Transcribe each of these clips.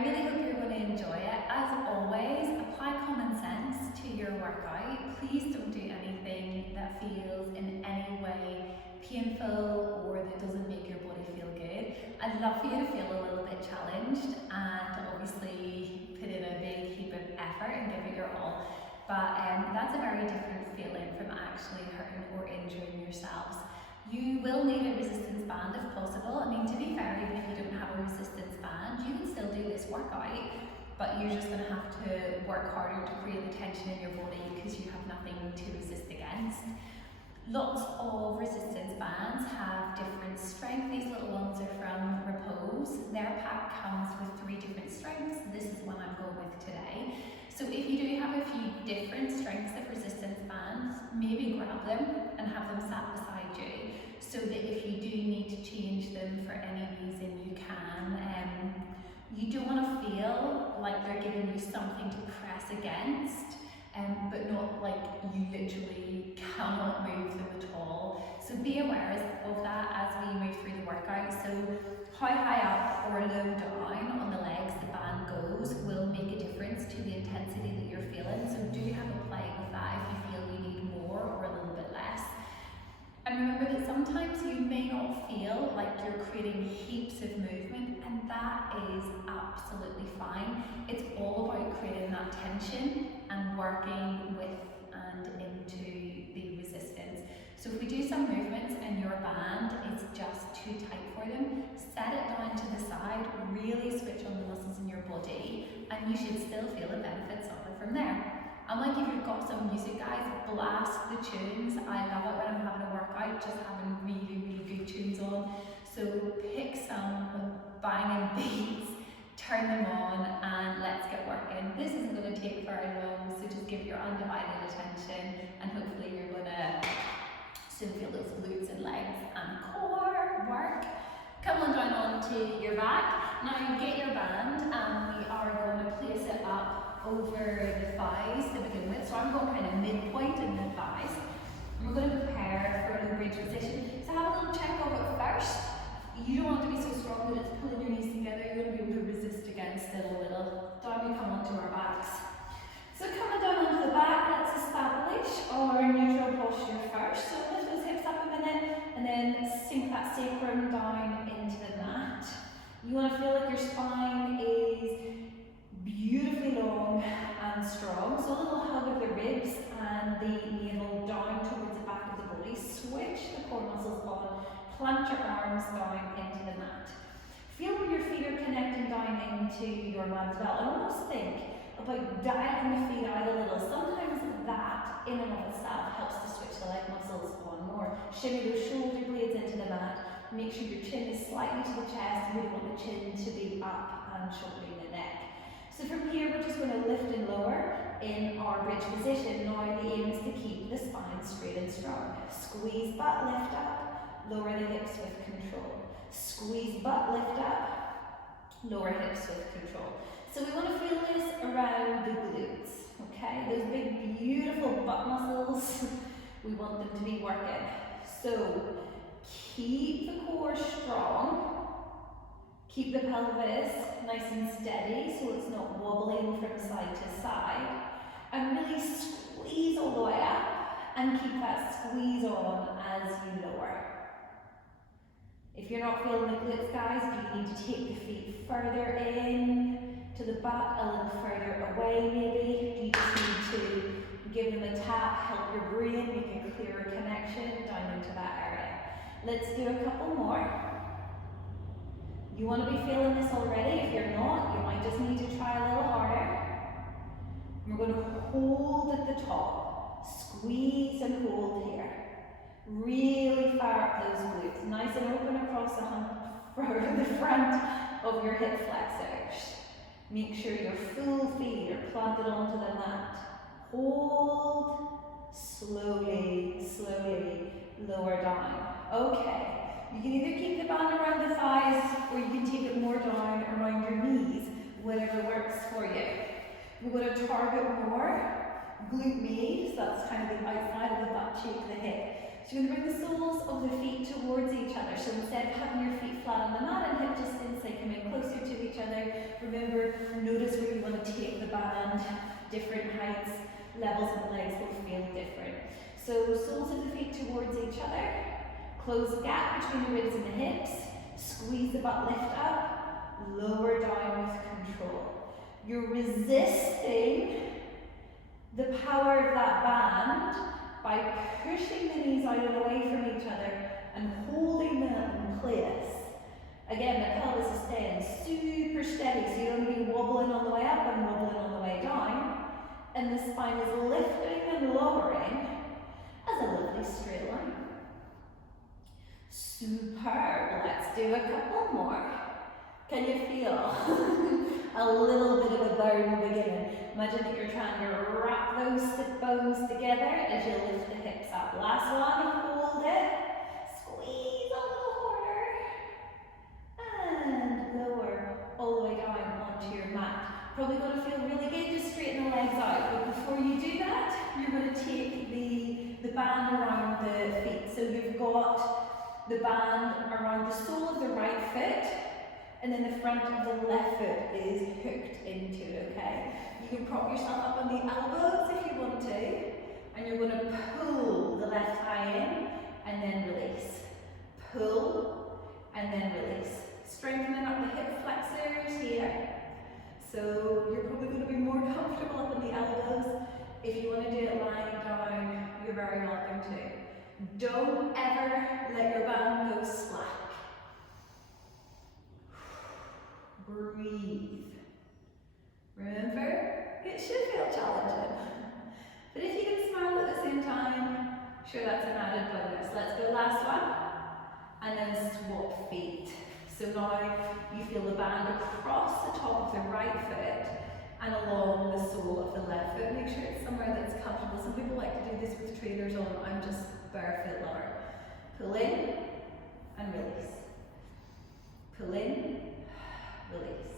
really hope you're going to enjoy it. As always, apply common sense to your workout. Please don't do anything that feels in any way painful or that doesn't make your body feel good. I'd love for you to feel a little bit challenged and obviously put in a big heap of effort and give it your all. But that's a very different feeling from actually hurting or injuring yourselves. You will need a resistance band if possible. I mean, to be fair, even if you don't have a resistance band, you can still do this workout, but you're just going to have to work harder to create the tension in your body because you have nothing to resist against. Lots of resistance bands have different strength. These little ones are from Repose. Their pack comes with 3 different strengths. This is one I'm going with today. So if you do have a few different strengths of resistance bands, maybe grab them and have them sat beside you so that if you do need to change them for any reason, you can. You don't want to feel like they're giving you something to press against, but not like you literally cannot move them at all. So be aware of that as we move through the workout. So how high up or low down on the legs the band goes will make a difference to the intensity that you're feeling. So do have a play with that if you feel you need more or a little bit less. And remember that sometimes you may not feel like you're creating heaps of movement, and that is absolutely fine. It's all about creating that tension and working with and into the resistance. So if we do some movements and your band is just too tight for them, set it down to the side, really switch on the muscles in your body, and you should still feel the benefits of it from there. And like if you've got some music, guys, blast the tunes. I love it when I'm having a workout, just having really, really good tunes on. So pick some banging beats, turn them on, and let's get working. This isn't going to take very long, so just give your undivided attention, and hopefully you're going to soon feel those glutes and legs and core work. Come on down onto your back. Now get your band, and we are going to place it up over the thighs to begin with. So I'm going kind of midpoint in the thighs. And we're going to prepare for a low bridge position. So have a little check of it first. You don't want to be so strong that it's pulling your knees together. You're going to be able to resist against it a little. Down we come onto our backs. So coming down onto the back, let's establish our neutral posture first. So lift those hips up a minute and then sink that sacrum down into the mat. You want to feel like your spine is beautifully long and strong. So a little hug of the ribs and the navel down towards the back of the body. Switch the core muscles on. Plant your arms down into the mat. Feel where your feet are connecting down into your mat as well. And almost think about dialing the feet out a little. Sometimes that in and of itself helps to switch the leg muscles on more. Shimmy those shoulder blades into the mat. Make sure your chin is slightly to the chest. You really want the chin to be up and shouldering the neck. So from here, we're just going to lift and lower in our bridge position. Now the aim is to keep the spine straight and strong. Squeeze butt, lift up, lower the hips with control. Squeeze butt, lift up, lower hips with control. So we want to feel this around the glutes, okay? Those big, beautiful butt muscles, we want them to be working. So keep the core strong. Keep the pelvis nice and steady so it's not wobbling from side to side. And really squeeze all the way up and keep that squeeze on as you lower. If you're not feeling the glutes, guys, do you need to take the feet further in to the back, a little further away maybe? Do you just need to give them a tap, help your brain make a clearer connection down into that area? Let's do a couple more. You want to be feeling this already. If you're not, you might just need to try a little harder. We're going to hold at the top. Squeeze and hold here. Really fire up those glutes. Nice and open across the hump for the front of your hip flexors. Make sure your full feet are planted onto the mat. Hold. Slowly, slowly lower down. Okay. You can either keep the band around the thighs or you can take it more down around your knees, whatever works for you. We're going to target more glute med, so that's kind of the outside of the butt cheek, the hip. So you're going to bring the soles of the feet towards each other. So instead of having your feet flat on the mat and hip distance, they come in closer to each other. Remember, notice where you want to take the band. Different heights, levels of the legs will feel different. So soles of the feet towards each other. Close the gap between the ribs and the hips. Squeeze the butt, lift up. Lower down with control. You're resisting the power of that band by pushing the knees out and away from each other and holding them in place. Again, the pelvis is staying super steady, so you don't want to be wobbling on the way up and wobbling on the way down. And the spine is lifting and lowering as a lovely straight line. Superb. Let's do a couple more. Can you feel a little bit of a burn beginning? Imagine that you're trying to wrap those sit bones together as you lift the hips up. Last one, hold it. Squeeze a little harder. And lower all the way down onto your mat. Probably going to feel really good, just straighten the legs out. But before you do that, you're going to take the band around the feet. So you've got the band around the sole of the right foot, and then the front of the left foot is hooked into it, okay? You can prop yourself up on the elbows if you want to, and you're going to pull the left thigh in, and then release. Pull, and then release. Strengthening up the hip flexors here. So you're probably going to be more comfortable up on the elbows. If you want to do it lying down, you're very welcome to. Don't ever let your band go slack. Breathe. Remember, it should feel challenging. But if you can smile at the same time, sure, that's an added bonus. Let's go last one. And then swap feet. So now you feel the band across the top of the right foot and along the sole of the left foot. Make sure it's somewhere that's comfortable. Some people like to do this with trainers on. I'm just barefoot lover. Pull in and release. Pull in, release.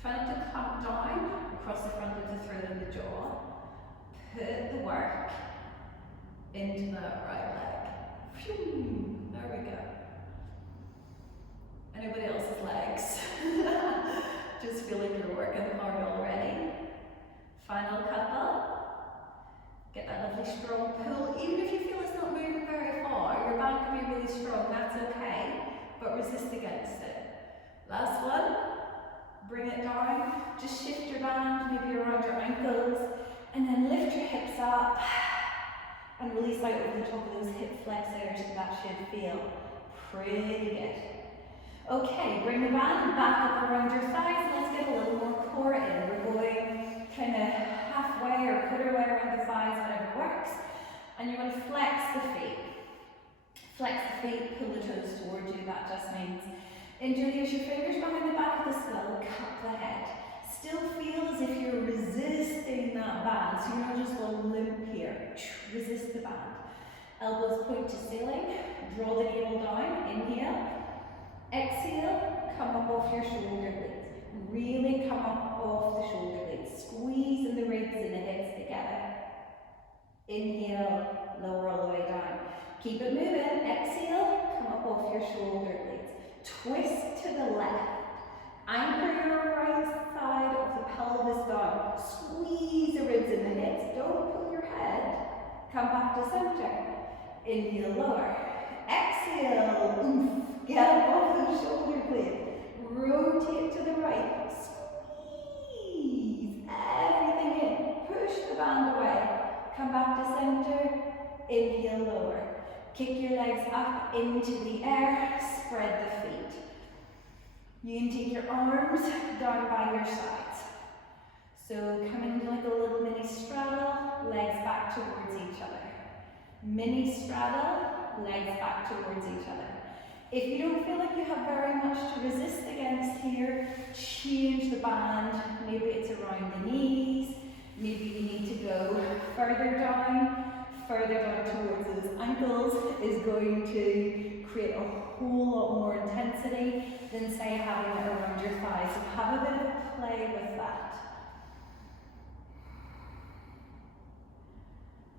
Try not to clamp down across the front of the throat and the jaw. Put the work into that right leg. Phew, there we go. Anybody else's legs? Just feel like you're working hard already. Final couple. Get that lovely strong pull. Even if you feel it's not moving very far, your band can be really strong, that's okay, but resist against it. Last one. Bring it down. Just shift your band, maybe around your ankles, and then lift your hips up and release out over the top of those hip flexors. That should feel pretty good. Okay, bring the band back up around your thighs. Let's get a little more core in. We're going kind of halfway or quarter way around the thighs, whatever works. And you're going to flex the feet. Flex the feet, pull the toes towards you. That just means interlace your fingers behind the back of the skull, cup the head. Still feel as if you're resisting that band, so you're not just going limp here. Resist the band. Elbows point to ceiling. Draw the navel down. Inhale. Exhale, come up off your shoulder blades. Really come up off the shoulder blades. Squeeze in the ribs and the hips together. Inhale, lower all the way down. Keep it moving. Exhale, come up off your shoulder blades. Twist to the left. Anchor your right side of the pelvis down. Squeeze the ribs and the hips. Don't pull your head. Come back to center. Inhale, lower. Exhale, oof. Get up off the shoulder blade. Rotate to the right. Squeeze everything in. Push the band away. Come back to center. Inhale, lower. Kick your legs up into the air. Spread the feet. You can take your arms down by your sides. So come into like a little mini straddle. Legs back towards each other. Mini straddle. Legs back towards each other. If you don't feel like you have very much to resist against here, change the band. Maybe it's around the knees. Maybe you need to go further down towards those ankles is going to create a whole lot more intensity than say having it around your thighs. So have a bit of play with that.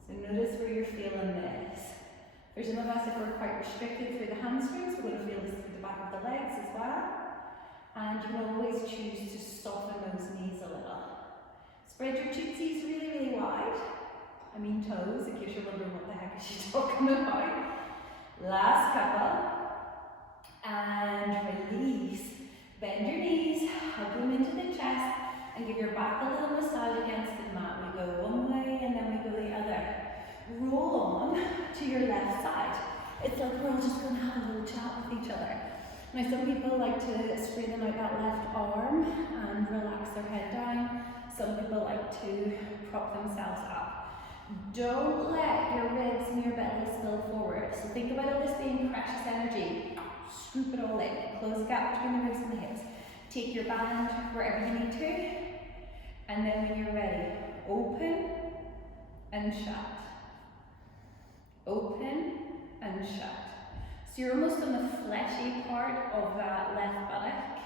So notice where you're feeling this. For some of us, if we're quite restricted through the hamstrings, we're going to feel this through the back of the legs as well. And you can always choose to soften those knees a little. Spread your tootsies really, really wide. I mean toes, in case you're wondering what the heck is she talking about. Last couple. And release. Bend your knees, hug them into the chest, and give your back a little massage against the mat. We go one way and then we go the other. Roll on to your left side. It's like we're all just going to have a little chat with each other. Now some people like to straighten out that left arm and relax their head down. Some people like to prop themselves up. Don't let your ribs and your belly spill forward. So think about all this being precious energy. Scoop it all in. Close the gap between the ribs and the hips. Take your band wherever you need to. And then when you're ready, open and shut. Open and shut. So you're almost on the fleshy part of that left buttock.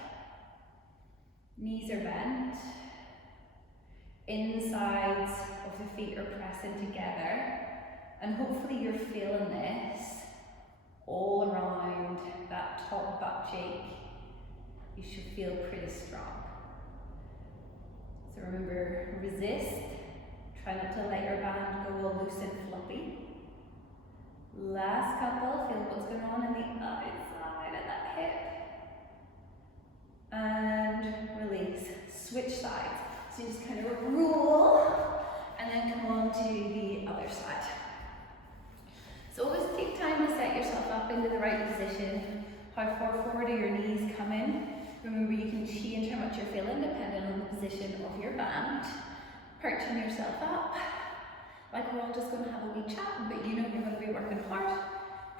Knees are bent. Insides of the feet are pressing together. And hopefully you're feeling this all around that top butt cheek. You should feel pretty strong. So remember, resist. Try not to let your band go all loose and fluffy. Last couple, feel what's going on in the other side of that hip. And release. Switch sides. So you just kind of roll and then come on to the other side. So always take time to set yourself up into the right position. How far forward are your knees coming? Remember, you can change how much you're feeling depending on the position of your band. Perching yourself up. Like we're all just going to have a wee chat, but you know you're going to be working hard.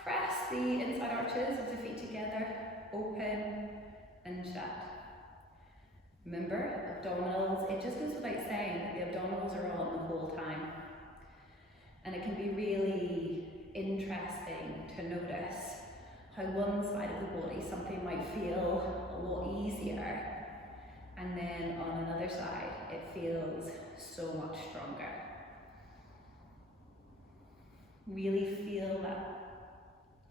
Press the inside arches of the feet together. Open and shut. Remember, abdominals, it just goes without saying that the abdominals are on the whole time. And it can be really interesting to notice how one side of the body, something might feel a lot easier, and then on another side, it feels so much stronger. Really feel that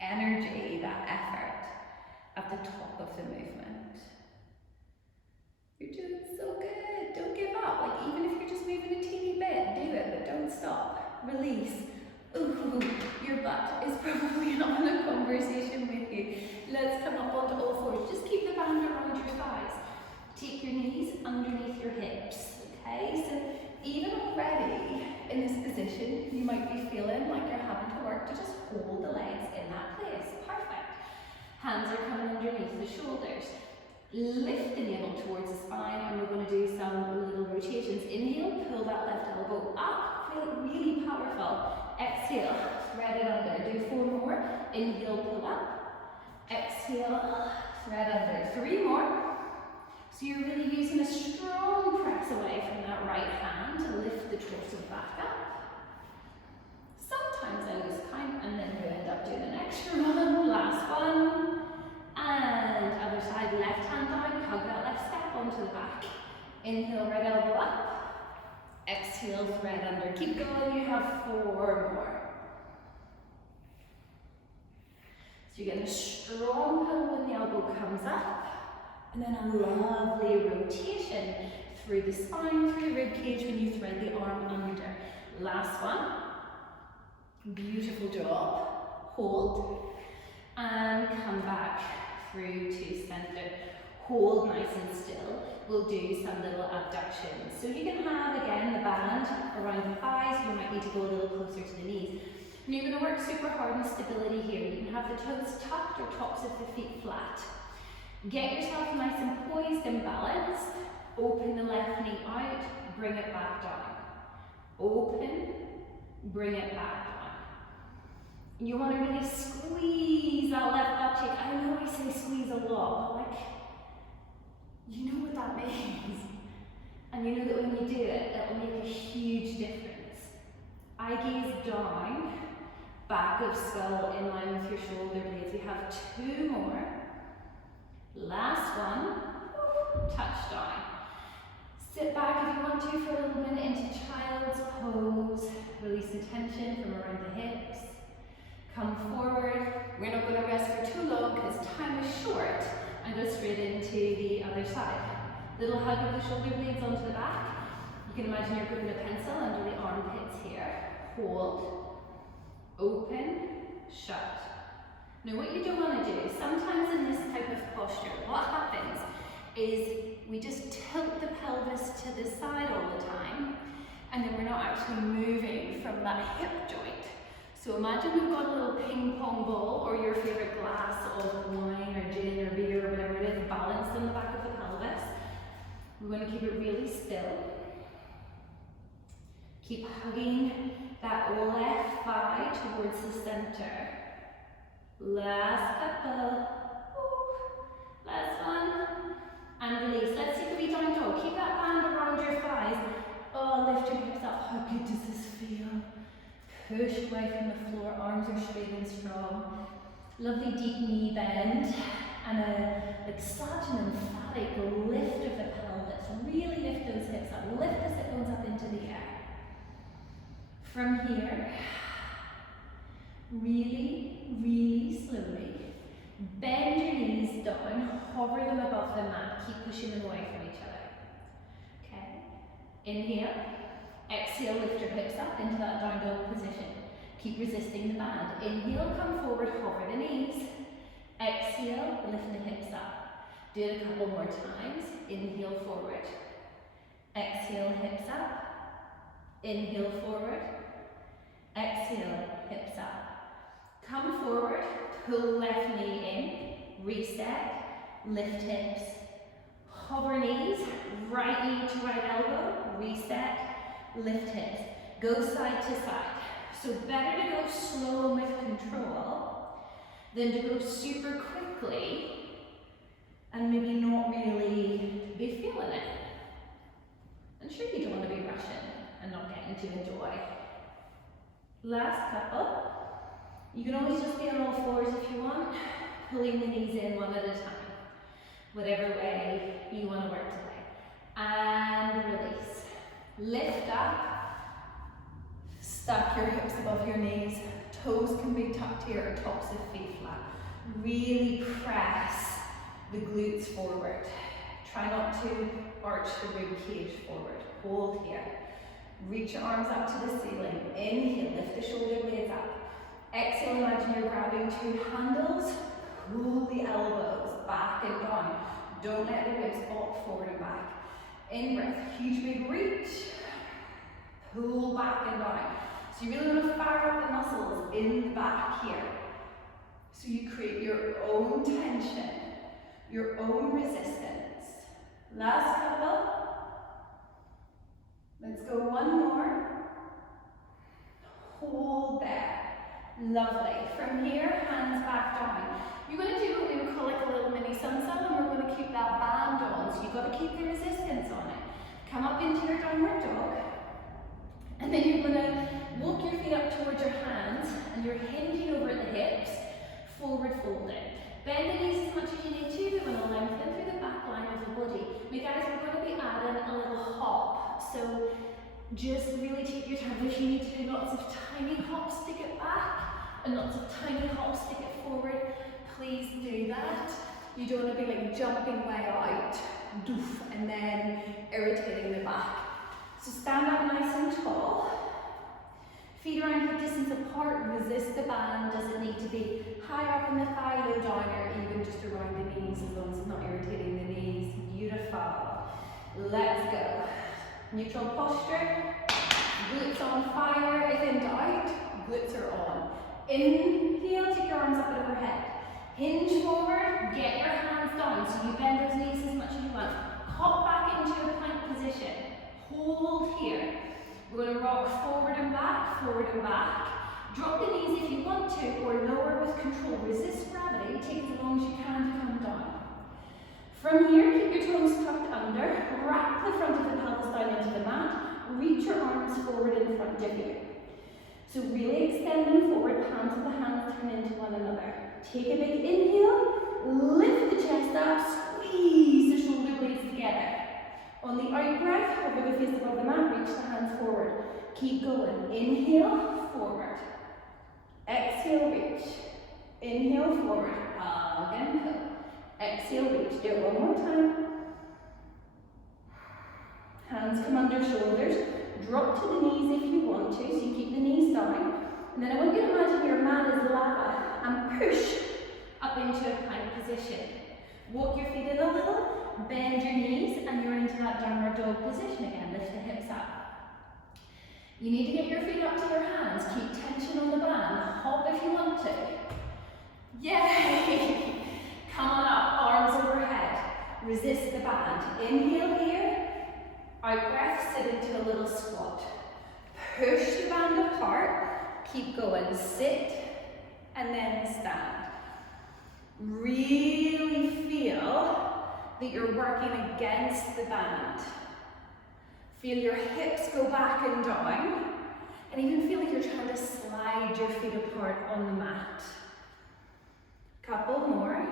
energy, that effort at the top of the movement. You're doing so good. Don't give up. Like even if you're just moving a teeny bit, do it, but don't stop. Release. Ooh, your butt is probably not in a conversation with you. Let's come up onto all fours. Just keep the band around your thighs. Take your knees underneath your hips. Okay, so even already in this position, you might be feeling like you're having to work to just hold the legs in that place. Perfect. Hands are coming underneath the shoulders. Lift the navel towards the spine, and we're going to do some little rotations. Inhale, pull that left elbow up. Feel it really powerful. Exhale, thread it under. Do 4 more. Inhale, pull up. Exhale, thread under. 3 more. So you're really using a strong press away from that right hand to lift the torso back up. Sometimes I lose count and then you end up doing an extra one. Last one. And other side, left hand down, hug that left step onto the back. Inhale, right elbow up. Exhale, thread under. Keep going, you have 4 more. So you get a strong pull when the elbow comes up. And then a lovely rotation through the spine, through the rib cage when you thread the arm under. Last one. Beautiful job. Hold. And come back through to center. Hold nice and still. We'll do some little abductions. So you can have, again, the band around the thighs. You might need to go a little closer to the knees. And you're going to work super hard on stability here. You can have the toes tucked or tops of the feet flat. Get yourself nice and poised and balanced. Open the left knee out, bring it back down. Open, bring it back down. You want to really squeeze that left butt cheek. I know I say squeeze a lot, but like, you know what that means. And you know that when you do it, it will make a huge difference. Eye gaze down, back of skull in line with your shoulder blades. We have 2 more. Last one, touch down. Sit back if you want to for a little minute into child's pose. Release the tension from around the hips. Come forward. We're not going to rest for too long because time is short, and go straight into the other side. Little hug of the shoulder blades onto the back. You can imagine you're putting a pencil under the armpits here. Hold, open, shut. Now what you don't want to do, sometimes in this type of posture, what happens is we just tilt the pelvis to the side all the time, and then we're not actually moving from that hip joint. So imagine we've got a little ping pong ball or your favorite glass of wine or gin or beer or whatever it is balanced in the back of the pelvis. We want to keep it really still. Keep hugging that left thigh towards the center. Last couple. Ooh. Last one. And release. Let's take a wee down dog. Keep that band around your thighs. Oh, lift your hips up. How good does this feel? Push away from the floor. Arms are straight and strong. Lovely deep knee bend. And such an emphatic lift of the pelvis. Really lift those hips up. Lift the sit bones up into the air. From here, really slowly, bend your knees down, hover them above the mat, keep pushing them away from each other. Okay, inhale, exhale, lift your hips up into that down dog position. Keep resisting the band. Inhale, come forward, hover the knees. Exhale, lift the hips up. Do it a couple more times. Inhale, forward. Exhale, hips up. Inhale, forward. Exhale, hips up. Come forward, pull left knee in, reset, lift hips. Hover knees, right knee to right elbow, reset, lift hips. Go side to side. So better to go slow with control than to go super quickly and maybe not really be feeling it. And sure, you don't want to be rushing and not getting to enjoy. Last couple. You can always just be on all fours if you want, pulling the knees in one at a time, whatever way you want to work today. And release. Lift up, stack your hips above your knees, toes can be tucked here, or tops of feet flat. Really press the glutes forward. Try not to arch the rib cage forward. Hold here. Reach your arms up to the ceiling. Inhale, lift the shoulder blades up. Exhale, imagine you're grabbing two handles. Pull the elbows back and down. Don't let the ribs pop forward and back. In breath, huge big reach. Pull back and down. So you really want to fire up the muscles in the back here. So you create your own tension, your own resistance. Last couple. Let's go one more. Hold there. Lovely. From here, hands back down. You're going to do what we would call like a little mini sunset, and we're going to keep that band on. So you've got to keep the resistance on it. Come up into your downward dog. And then you're going to walk your feet up towards your hands, and you're hinging over at the hips, forward folding. Bend the knees as much as you need to. We want to lengthen through the back line of the body. Now guys, we're going to be adding a little hop. So just really take your time. If you need to do lots of tiny hops to get back, and lots of tiny hops to get forward, please do that. You don't want to be like jumping way out, doof, and then irritating the back. So stand up nice and tall. Feet around hip distance apart, resist the band. Doesn't need to be high up in the thigh, low down, or even just around the knees, as long as it's not irritating the knees. Beautiful. Let's go. Neutral posture. Glutes on fire. If in doubt, glutes are on. Inhale, take your arms up and overhead. Hinge forward, get your hands down. So you bend those knees as much as you want. Hop back into a plank position. Hold here. We're going to rock forward and back, Drop the knees if you want to, or lower with control. Resist gravity, take as long as you can to come down. From here, keep your toes tucked under, wrap the front of the pelvis down into the mat, reach your arms forward in front of you. So really extend them forward, palms of the hands turn into one another. Take a big inhale, lift the chest up, squeeze the shoulder blades together. On the out breath, hover the face above the mat, reach the hands forward. Keep going. Inhale, forward. Exhale, reach. Inhale, forward, hug and pull. Exhale, reach. Do it one more time. Hands come under shoulders. Drop to the knees if you want to, so you keep the knees down. And then I want you to imagine your mat is lava and push up into a plank position. Walk your feet in a little, bend your knees, and you're into that downward dog position again. Lift the hips up. You need to get your feet up to your hands. Keep tension on the band. Hop if you want to. Yay! Come on up, arms overhead. Resist the band. Inhale here. Out breath, sit into a little squat. Push the band apart. Keep going. Sit and then stand. Really feel that you're working against the band. Feel your hips go back and down. And even feel like you're trying to slide your feet apart on the mat. Couple more.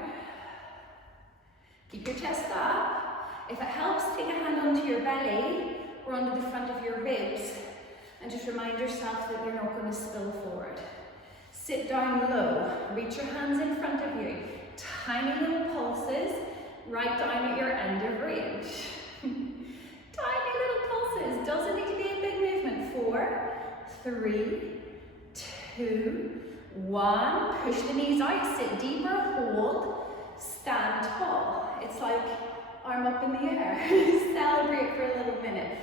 Keep your chest up. If it helps, take a hand onto your belly or onto the front of your ribs and just remind yourself that you're not going to spill forward. Sit down low. Reach your hands in front of you. Tiny little pulses right down at your end of range. Tiny little pulses. Doesn't need to be a big movement. 4, 3, 2, 1. Push the knees out. Sit deeper. Hold. Stand tall. It's like arm up in the air. Celebrate for a little minute.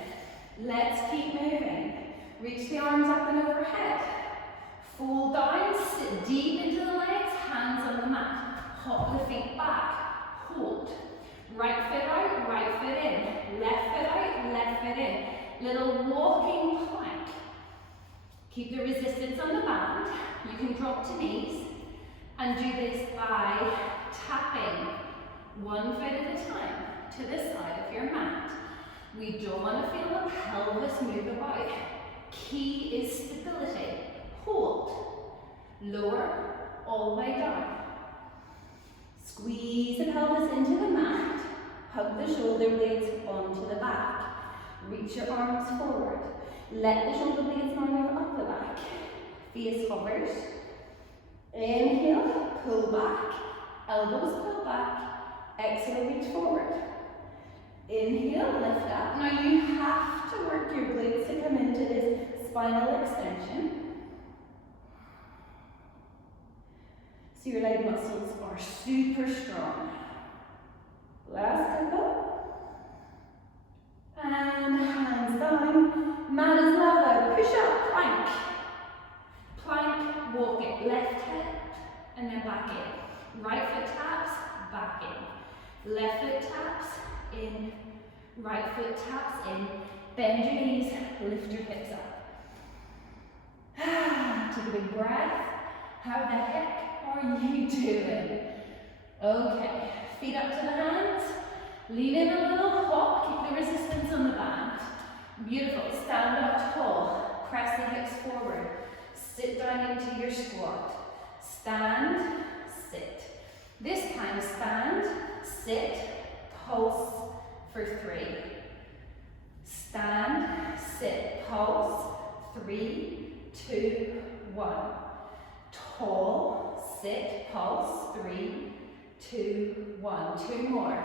Let's keep moving. Reach the arms up and overhead. Fold down, sit deep into the legs, hands on the mat. Hop the feet back. Hold. Right foot out, right foot in. Left foot out, left foot in. Little walking plank. Keep the resistance on the band. You can drop to knees and do this by tapping one foot at a time to the side of your mat. We don't want to feel the pelvis move about. Key is stability. Hold. Lower, all the way down. Squeeze the pelvis into the mat. Hug the shoulder blades onto the back. Reach your arms forward. Let the shoulder blades now move up the back. Face hovers. Inhale, pull back. Elbows pull back. Exhale, reach forward. Inhale, lift up. Now you have to work your glutes to come into this spinal extension. So your leg muscles are super strong. Last couple. And hands down. Mat is lava. Push up, plank. Plank, walk it. Left hip and then back in. Right foot taps, back in. Left foot taps, in. Right foot taps in. Bend your knees, lift your hips up. Take a big breath. How the heck are you doing? Okay, feet up to the hands. Lean in a little, hop, keep the resistance on the band. Beautiful, stand up tall. Press the hips forward. Sit down into your squat. Stand, sit. This time stand, sit, pulse for 3. Stand, sit, pulse, 3, 2, 1. Tall, sit, pulse, 3, 2, 1. 2 more.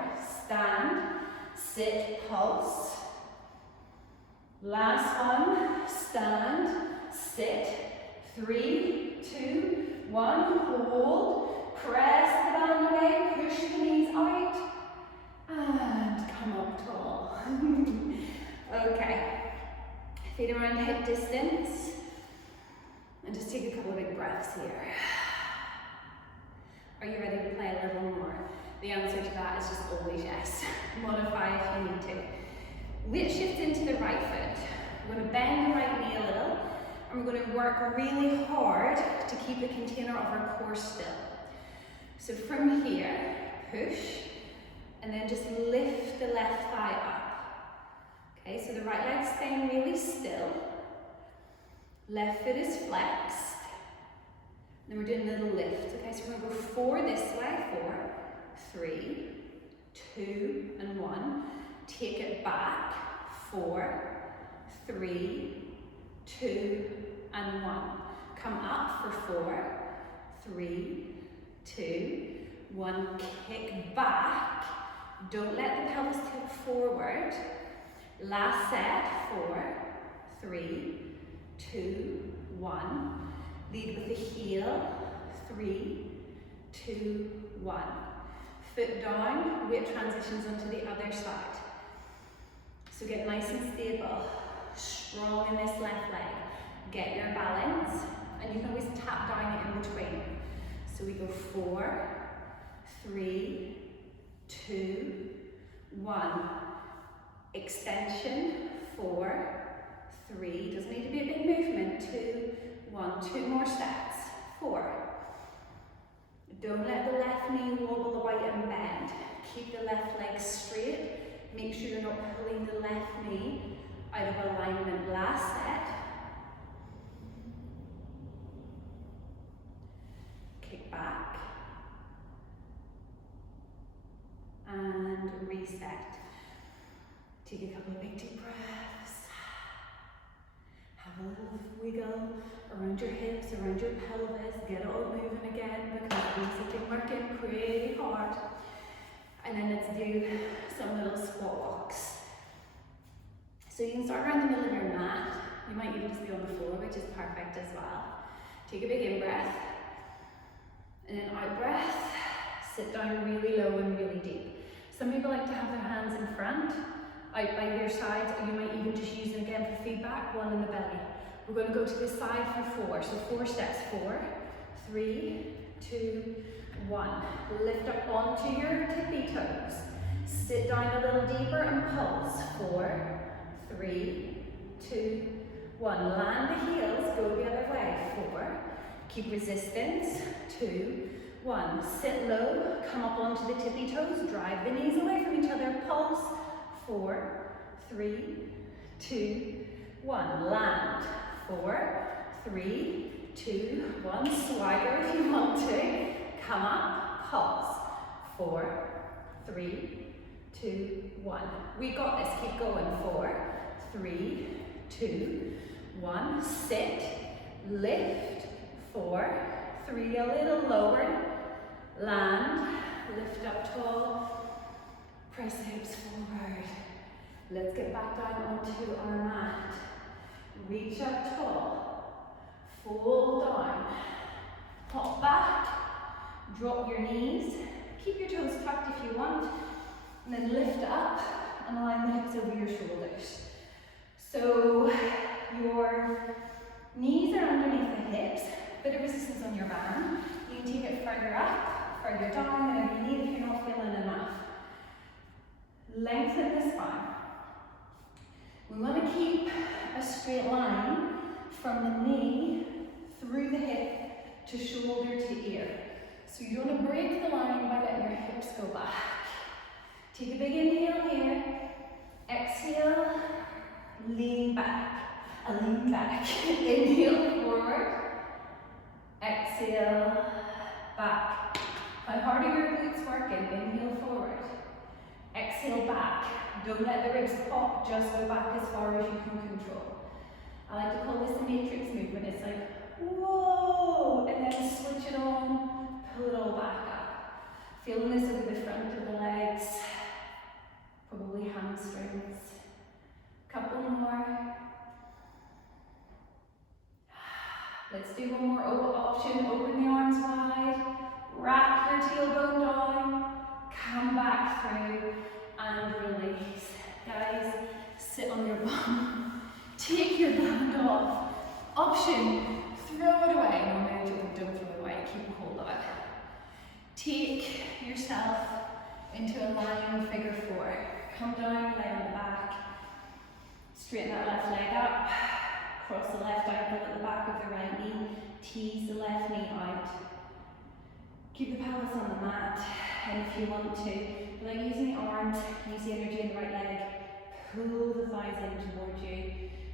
Stand, sit, pulse. Last one. Stand, sit, 3, 2, 1. Hold. Press the band away. Push the knees out. And come up tall. Okay. Feet around hip distance. And just take a couple of big breaths here. Are you ready to play a little more? The answer to that is just always yes. Modify if you need to. Weight shift into the right foot. We're going to bend the right knee a little, and we're going to work really hard to keep the container of our core still. So from here, push, and then just lift the left thigh up. Okay, so the right leg's staying really still. Left foot is flexed. Then we're doing a little lift. Okay, so we're going to go 4 this way. 4, 3, 2, and 1. Take it back. 4, 3, 2, and 1. Come up for 4, 3, 2, 1. Kick back. Don't let the pelvis tip forward. Last set. 4, 3, 2, 1. Lead with the heel. 3, 2, 1. Foot down, weight transitions onto the other side. So get nice and stable, strong in this left leg. Get your balance, and you can always tap down in between. So we go 4, 3, 2, 1. Extension, 4, 3. Doesn't need to be a big movement. 2, 1. 2 more steps. 4. Don't let the left knee wobble away and bend. Keep the left leg straight. Make sure you're not pulling the left knee out of alignment. Last set. Kick back. And reset. Take a couple of big deep breaths. Have a little wiggle around your hips, around your pelvis. Get it all moving again because we've been working pretty hard. And then let's do some little squat walks. So you can start around the middle of your mat. You might even just be on the floor, which is perfect as well. Take a big in-breath. And then out-breath. Sit down really low and really deep. Some people like to have their hands in front, out by your sides, or you might even just use them again for feedback, one in the belly. We're going to go to the side for 4. So 4 steps. 4, 3, 2, 1. Lift up onto your tippy toes. Sit down a little deeper and pulse. 4, 3, 2, 1. Land the heels, go the other way. 4. Keep resistance. 2, 1. Sit low, come up onto the tippy toes, drive the knees away from each other. Pulse. 4, 3, 2, 1. Land. 4, 3, 2, 1. Swagger if you want to. Come up, pause. 4, 3, 2, 1. We got this, keep going. 4, 3, 2, 1. Sit, lift. 4, 3, a little lower. Land, lift up tall. Press the hips forward. Let's get back down onto our mat. Reach up tall. Fold down. Hop back. Drop your knees, keep your toes tucked if you want, and then lift up and align the hips over your shoulders. So your knees are underneath the hips, bit of resistance on your band. You can take it further up, further down, whatever you need if you're not feeling enough. Lengthen the spine. We want to keep a straight line from the knee through the hip to shoulder to ear. So you don't want to break the line by letting your hips go back. Take a big inhale here. Exhale, lean back. Lean back. Inhale forward. Exhale, back. How hard are your glutes working? Inhale forward. Exhale back. Don't let the ribs pop, just go back as far as you can control. I like to call this the matrix movement. It's like, whoa, and then switch it on. Pull it all back up. Feeling this over the front of the legs, probably hamstrings. Couple more. Let's do one more option. Open the arms wide. Wrap your tailbone down. Come back through and release. Guys, sit on your bum. Take your band off. Option, throw it away. No, don't throw it away. Keep a hold of it. Take yourself into a lying figure 4. Come down, lay on the back. Straighten that left leg up. Cross the left ankle at the back of the right knee. Tease the left knee out. Keep the pelvis on the mat. And if you want to, without using the arms, use the energy in the right leg. Pull the thighs in towards you.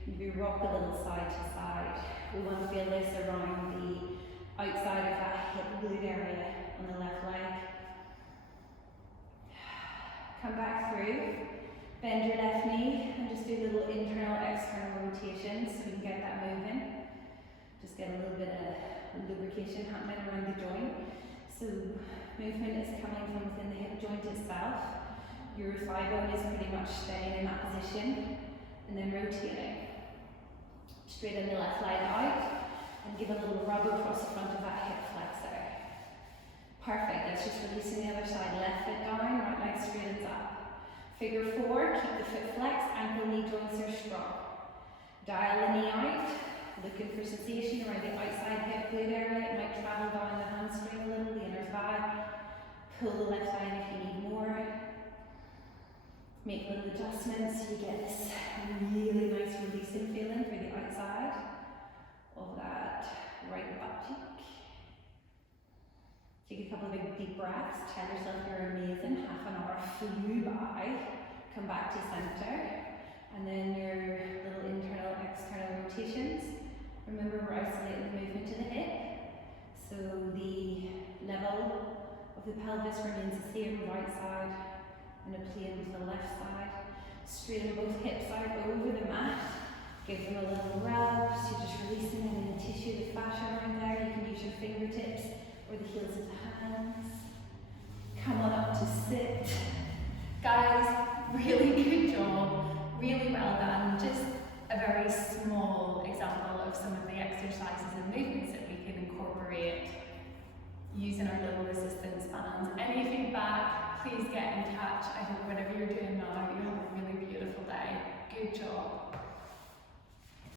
Maybe rock a little side to side. We want to feel this around the outside of that hip glute area on the left leg. Come back through. Bend your left knee and just do little internal, external rotations so we can get that moving. Just get a little bit of movement is coming from within the hip joint itself. Your thigh bone is pretty much staying in that position, and then rotating. Straighten the left leg out, and give a little rub across the front of that hip flexor. Perfect, let's just releasing the other side. Left foot down, right leg straightens up. Figure 4, keep the foot flexed, ankle knee joints are strong. Dial the knee out, looking for sensation around the outside hip glute area. It might travel down the hamstring a little, the inner thigh. Pull the left thigh in if you need more. Make little adjustments so you get this really nice releasing feeling through the outside of that right butt cheek. Take a couple of big deep breaths. Tell yourself you're amazing. Half an hour flew by. Come back to center. And then your little internal, external rotations. Remember, we're isolating the movement to the hip. So the level of the pelvis remains the same, right side, and a plane with the left side. Straighten both hips out over the mat. Give them a little rub, so you're just releasing any of the tissue, the fascia around there. You can use your fingertips or the heels of the hands. Come on up to sit. Guys, really good job. Really well done. Just a very small example of some of the exercises and movements that we can incorporate using our little resistance bands. Any feedback, please get in touch. I hope whatever you're doing now, you have a really beautiful day. Good job.